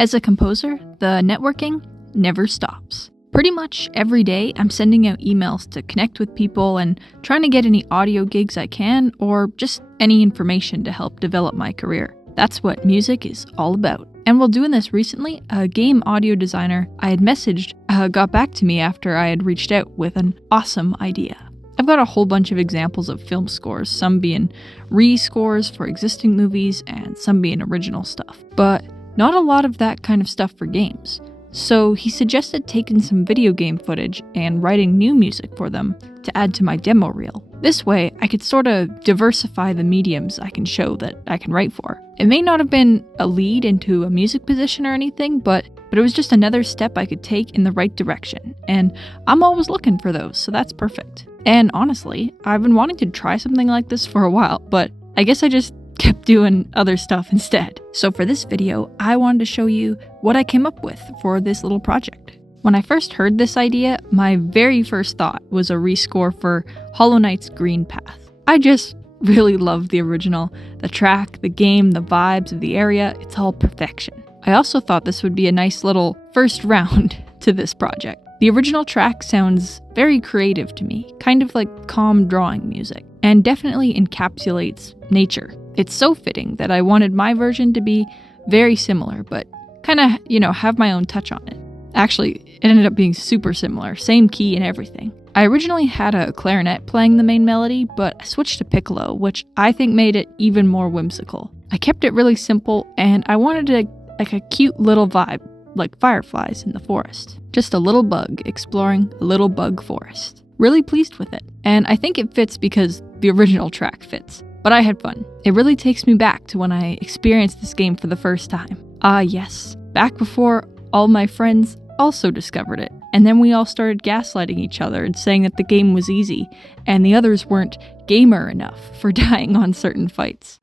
As a composer, the networking never stops. Pretty much every day, I'm sending out emails to connect with people and trying to get any audio gigs I can, or just any information to help develop my career. That's what music is all about. And while doing this recently, a game audio designer I had messaged got back to me after I had reached out with an awesome idea. I've got a whole bunch of examples of film scores, some being rescores for existing movies and some being original stuff, but not a lot of that kind of stuff for games. So he suggested taking some video game footage and writing new music for them to add to my demo reel. This way, I could sort of diversify the mediums I can show that I can write for. It may not have been a lead into a music position or anything, but it was just another step I could take in the right direction, and I'm always looking for those, so that's perfect. And honestly, I've been wanting to try something like this for a while, but I guess I just kept doing other stuff instead. So for this video, I wanted to show you what I came up with for this little project. When I first heard this idea, my very first thought was a rescore for Hollow Knight's Green Path. I just really love the original. The track, the game, the vibes of the area, it's all perfection. I also thought this would be a nice little first round to this project. The original track sounds very creative to me, kind of like calm drawing music, and definitely encapsulates nature. It's so fitting that I wanted my version to be very similar, but kind of, have my own touch on it. Actually, it ended up being super similar, same key and everything. I originally had a clarinet playing the main melody, but I switched to piccolo, which I think made it even more whimsical. I kept it really simple, and I wanted a cute little vibe, like fireflies in the forest. Just a little bug exploring a little bug forest. Really pleased with it. And I think it fits because the original track fits. But I had fun. It really takes me back to when I experienced this game for the first time. Ah yes, back before all my friends also discovered it. And then we all started gaslighting each other and saying that the game was easy, and the others weren't gamer enough for dying on certain fights.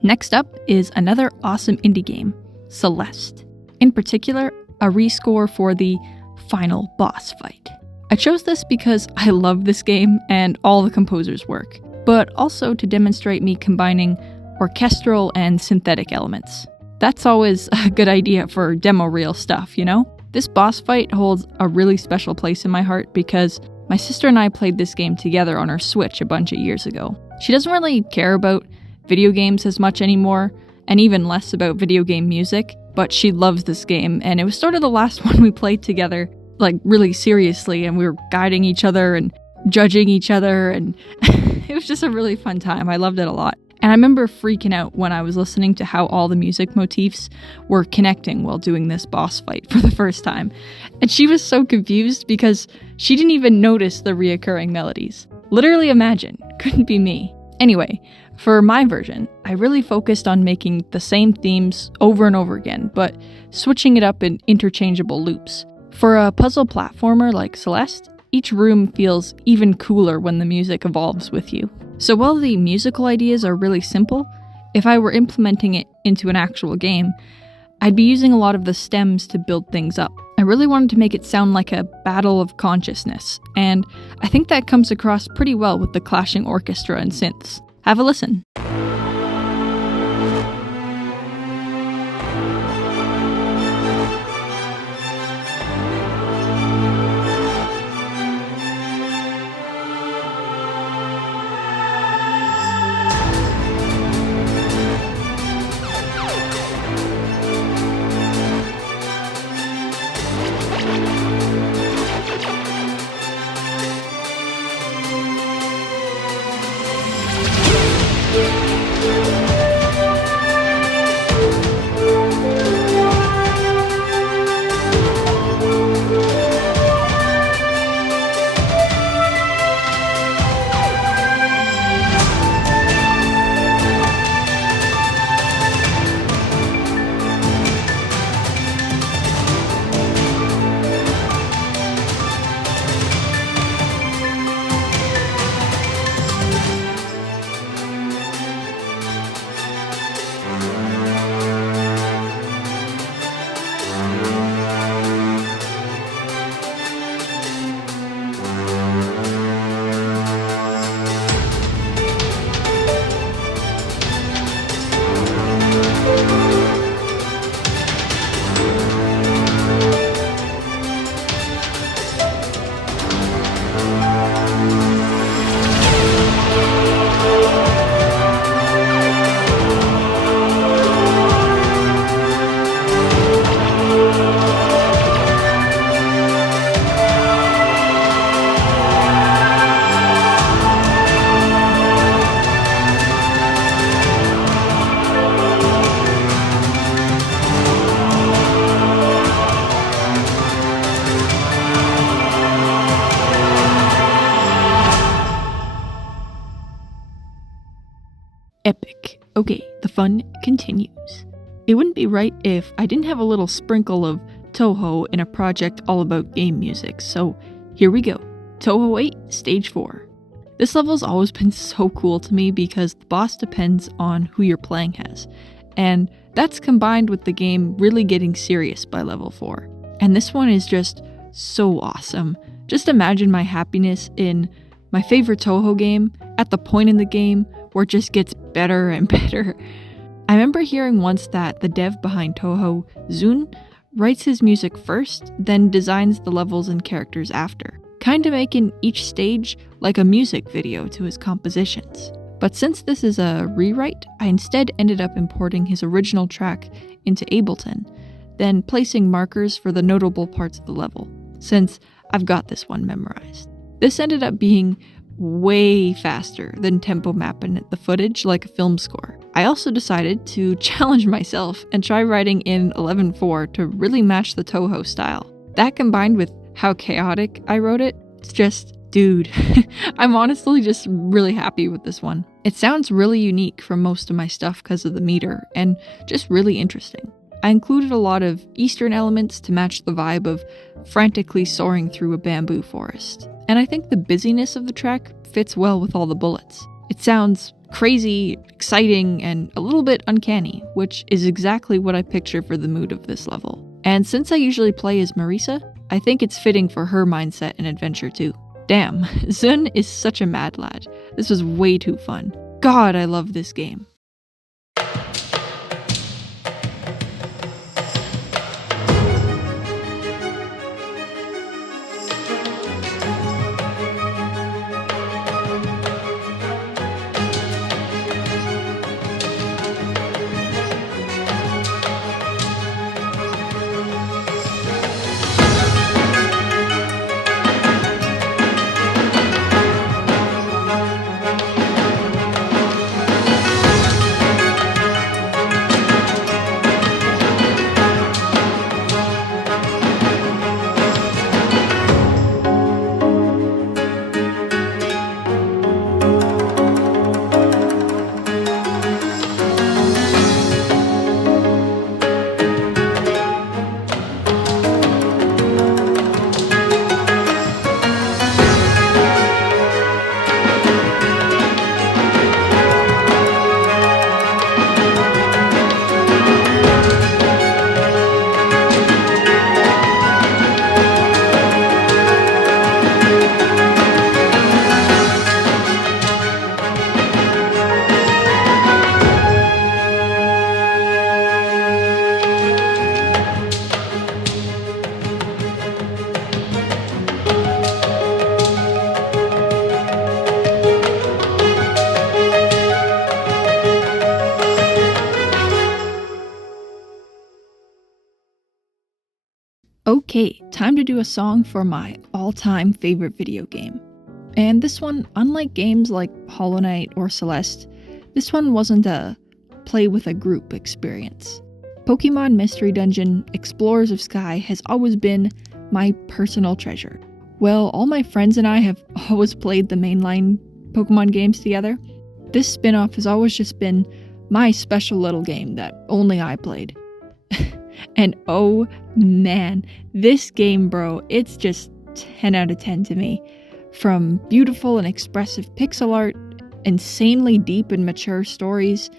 Next up is another awesome indie game, Celeste. In particular, a rescore for the final boss fight. I chose this because I love this game and all the composer's work, but also to demonstrate me combining orchestral and synthetic elements. That's always a good idea for demo reel stuff, you know? This boss fight holds a really special place in my heart because my sister and I played this game together on our Switch a bunch of years ago. She doesn't really care about video games as much anymore, and even less about video game music, but she loves this game, and it was sort of the last one we played together, like really seriously, and we were guiding each other and judging each other, and it was just a really fun time. I loved it a lot. And I remember freaking out when I was listening to how all the music motifs were connecting while doing this boss fight for the first time. And she was so confused because she didn't even notice the reoccurring melodies. Literally imagine, couldn't be me. Anyway, for my version, I really focused on making the same themes over and over again, but switching it up in interchangeable loops. For a puzzle platformer like Celeste, each room feels even cooler when the music evolves with you. So while the musical ideas are really simple, if I were implementing it into an actual game, I'd be using a lot of the stems to build things up. I really wanted to make it sound like a battle of consciousness, and I think that comes across pretty well with the clashing orchestra and synths. Have a listen. Epic. Okay, the fun continues. It wouldn't be right if I didn't have a little sprinkle of Touhou in a project all about game music, so here we go. Touhou 8, Stage 4. This level's always been so cool to me because the boss depends on who you're playing as, and that's combined with the game really getting serious by level 4. And this one is just so awesome. Just imagine my happiness in my favorite Touhou game at the point in the game where it just gets better and better. I remember hearing once that the dev behind Touhou, Zun, writes his music first, then designs the levels and characters after, kinda making each stage like a music video to his compositions. But since this is a rewrite, I instead ended up importing his original track into Ableton, then placing markers for the notable parts of the level, since I've got this one memorized. This ended up being way faster than tempo mapping the footage like a film score. I also decided to challenge myself and try writing in 11/4 to really match the Touhou style. That combined with how chaotic I wrote it, it's just, dude, I'm honestly just really happy with this one. It sounds really unique from most of my stuff because of the meter, and just really interesting. I included a lot of Eastern elements to match the vibe of frantically soaring through a bamboo forest. And I think the busyness of the track fits well with all the bullets. It sounds crazy, exciting, and a little bit uncanny, which is exactly what I picture for the mood of this level. And since I usually play as Marisa, I think it's fitting for her mindset and adventure too. Damn, Zun is such a mad lad. This was way too fun. God, I love this game. Okay, time to do a song for my all-time favorite video game. And this one, unlike games like Hollow Knight or Celeste, this one wasn't a play with a group experience. Pokémon Mystery Dungeon Explorers of Sky has always been my personal treasure. Well, all my friends and I have always played the mainline Pokémon games together. This spin-off has always just been my special little game that only I played. And oh man, this game, bro, it's just 10 out of 10 to me. From beautiful and expressive pixel art, insanely deep and mature stories,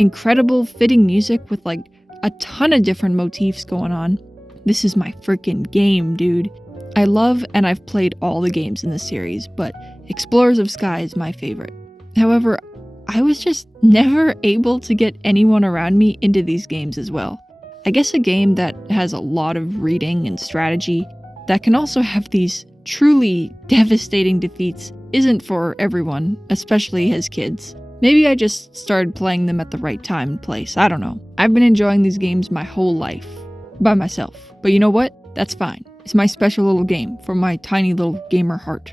incredible fitting music with like a ton of different motifs going on. This is my freaking game, dude. I love and I've played all the games in the series, but Explorers of Sky is my favorite. However, I was just never able to get anyone around me into these games as well. I guess a game that has a lot of reading and strategy that can also have these truly devastating defeats isn't for everyone, especially as kids. Maybe I just started playing them at the right time and place, I don't know. I've been enjoying these games my whole life, by myself. But you know what? That's fine. It's my special little game from my tiny little gamer heart.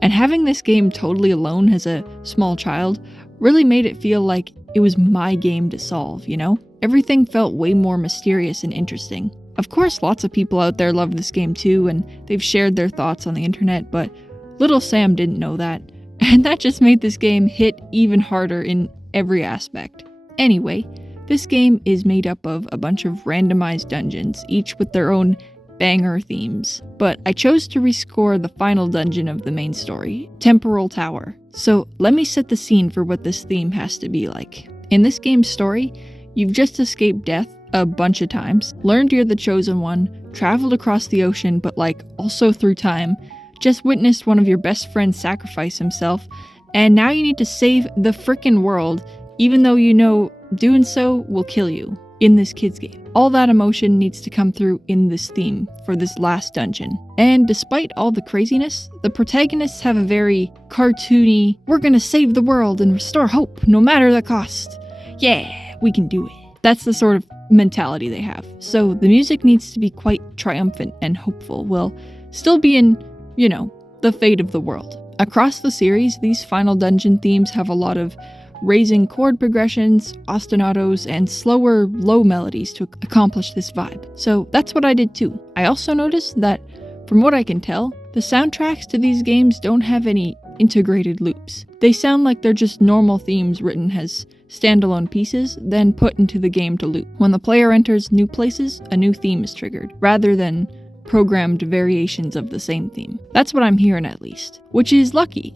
And having this game totally alone as a small child really made it feel like it was my game to solve, you know? Everything felt way more mysterious and interesting. Of course, lots of people out there love this game too, and they've shared their thoughts on the internet, but little Sam didn't know that, and that just made this game hit even harder in every aspect. Anyway, this game is made up of a bunch of randomized dungeons, each with their own banger themes, but I chose to rescore the final dungeon of the main story, Temporal Tower. So let me set the scene for what this theme has to be like. In this game's story, you've just escaped death a bunch of times, learned you're the chosen one, traveled across the ocean, but like also through time, just witnessed one of your best friends sacrifice himself, and now you need to save the frickin' world, even though you know doing so will kill you in this kid's game. All that emotion needs to come through in this theme for this last dungeon. And despite all the craziness, the protagonists have a very cartoony, we're gonna save the world and restore hope no matter the cost. Yeah, we can do it. That's the sort of mentality they have. So the music needs to be quite triumphant and hopeful while still being, you know, the fate of the world. Across the series, these final dungeon themes have a lot of raising chord progressions, ostinatos, and slower, low melodies to accomplish this vibe. So that's what I did too. I also noticed that, from what I can tell, the soundtracks to these games don't have any integrated loops. They sound like they're just normal themes written as standalone pieces, then put into the game to loop. When the player enters new places, a new theme is triggered, rather than programmed variations of the same theme. That's what I'm hearing at least, which is lucky,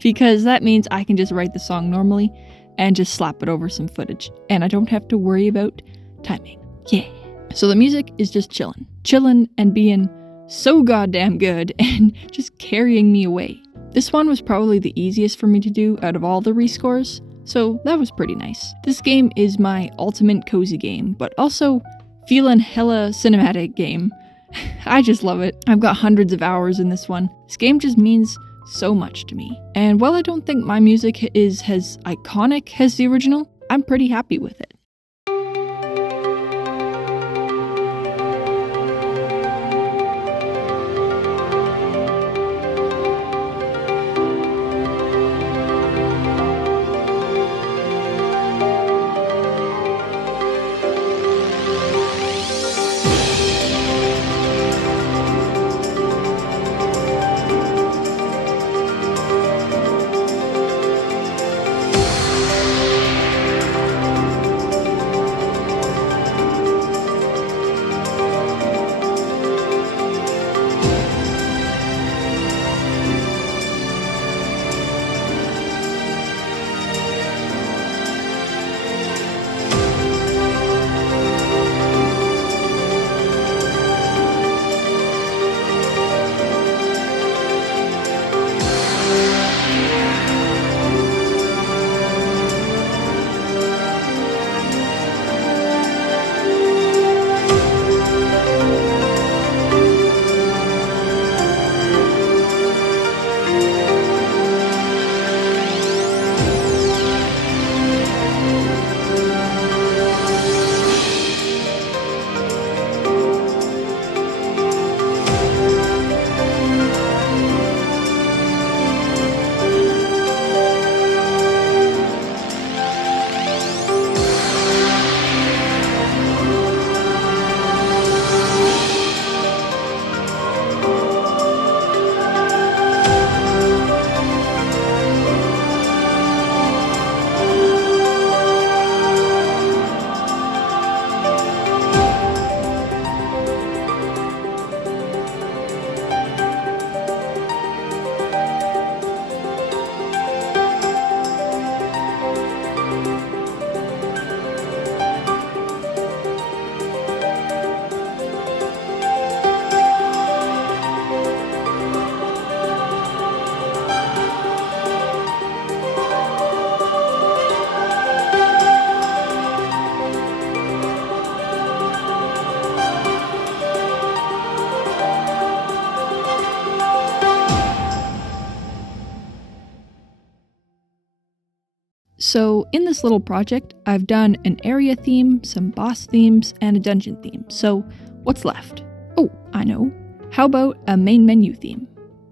because that means I can just write the song normally and just slap it over some footage, and I don't have to worry about timing. Yeah. So the music is just chillin' and being so goddamn good and just carrying me away. This one was probably the easiest for me to do out of all the rescores, so that was pretty nice. This game is my ultimate cozy game, but also feelin' hella cinematic game. I just love it. I've got hundreds of hours in this one. This game just means so much to me. And while I don't think my music is as iconic as the original, I'm pretty happy with it. So in this little project, I've done an area theme, some boss themes, and a dungeon theme. So what's left? Oh, I know. How about a main menu theme?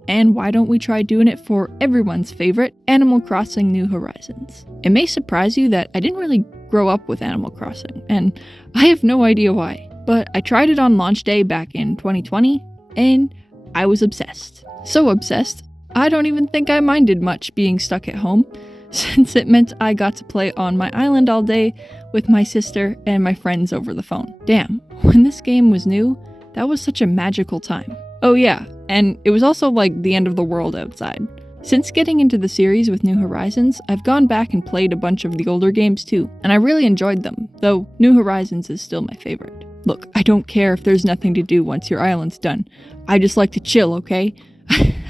And why don't we try doing it for everyone's favorite, Animal Crossing New Horizons? It may surprise you that I didn't really grow up with Animal Crossing, and I have no idea why. But I tried it on launch day back in 2020, and I was obsessed. So obsessed, I don't even think I minded much being stuck at home, since it meant I got to play on my island all day with my sister and my friends over the phone. Damn, when this game was new, that was such a magical time. Oh yeah, and it was also like the end of the world outside. Since getting into the series with New Horizons, I've gone back and played a bunch of the older games too, and I really enjoyed them, though New Horizons is still my favorite. Look, I don't care if there's nothing to do once your island's done. I just like to chill, okay?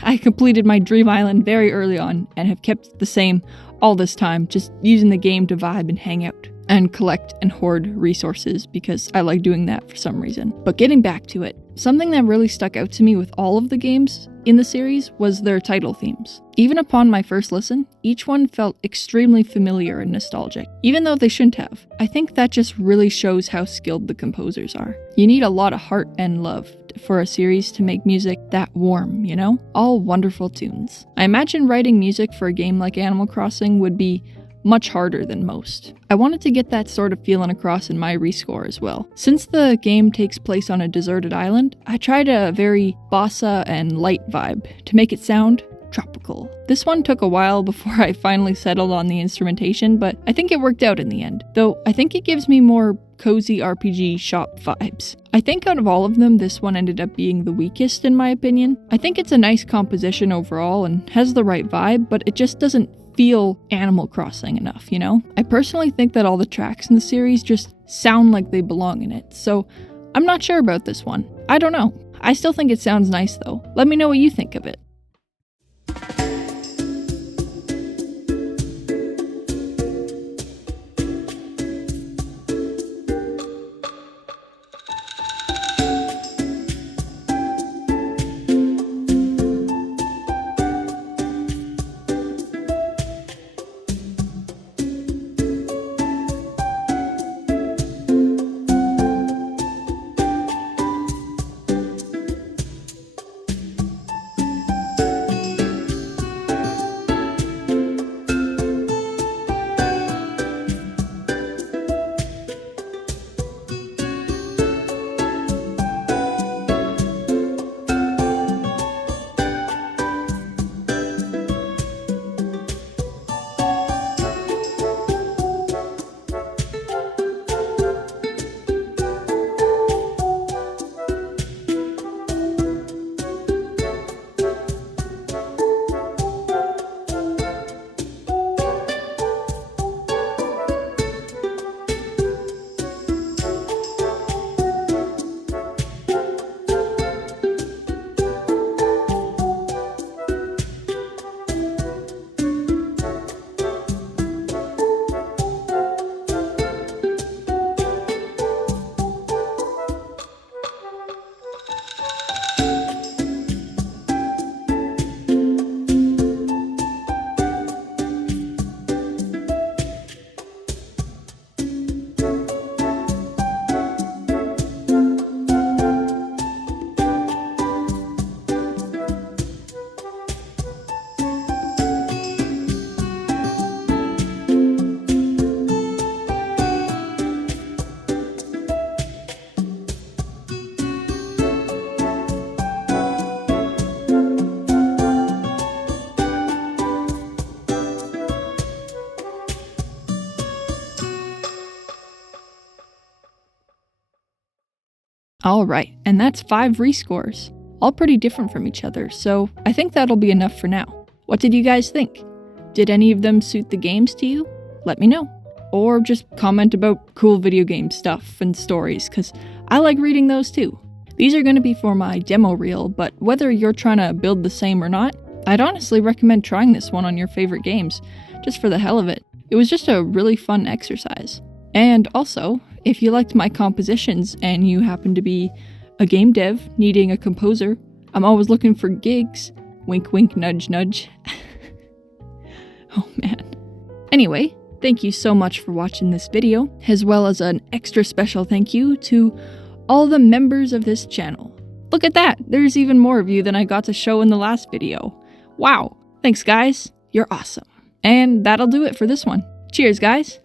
I completed my dream island very early on and have kept it the same all this time, just using the game to vibe and hang out and collect and hoard resources because I like doing that for some reason. But getting back to it, something that really stuck out to me with all of the games in the series was their title themes. Even upon my first listen, each one felt extremely familiar and nostalgic, even though they shouldn't have. I think that just really shows how skilled the composers are. You need a lot of heart and love for a series to make music that warm, you know? All wonderful tunes. I imagine writing music for a game like Animal Crossing would be much harder than most. I wanted to get that sort of feeling across in my rescore as well. Since the game takes place on a deserted island, I tried a very bossa and light vibe to make it sound tropical. This one took a while before I finally settled on the instrumentation, but I think it worked out in the end. Though I think it gives me more cozy RPG shop vibes. I think out of all of them, this one ended up being the weakest in my opinion. I think it's a nice composition overall and has the right vibe, but it just doesn't feel Animal Crossing enough, you know? I personally think that all the tracks in the series just sound like they belong in it, so I'm not sure about this one. I don't know. I still think it sounds nice though. Let me know what you think of it. Alright, and that's 5 rescores, all pretty different from each other, so I think that'll be enough for now. What did you guys think? Did any of them suit the games to you? Let me know. Or just comment about cool video game stuff and stories, cause I like reading those too. These are going to be for my demo reel, but whether you're trying to build the same or not, I'd honestly recommend trying this one on your favorite games, just for the hell of it. It was just a really fun exercise. And also, if you liked my compositions and you happen to be a game dev needing a composer, I'm always looking for gigs. Wink wink nudge nudge. Oh man. Anyway, Thank you so much for watching this video, as well as an extra special thank you to all the members of this channel. Look at that! There's even more of you than I got to show in the last video. Wow! Thanks guys, you're awesome. And that'll do it for this one. Cheers guys!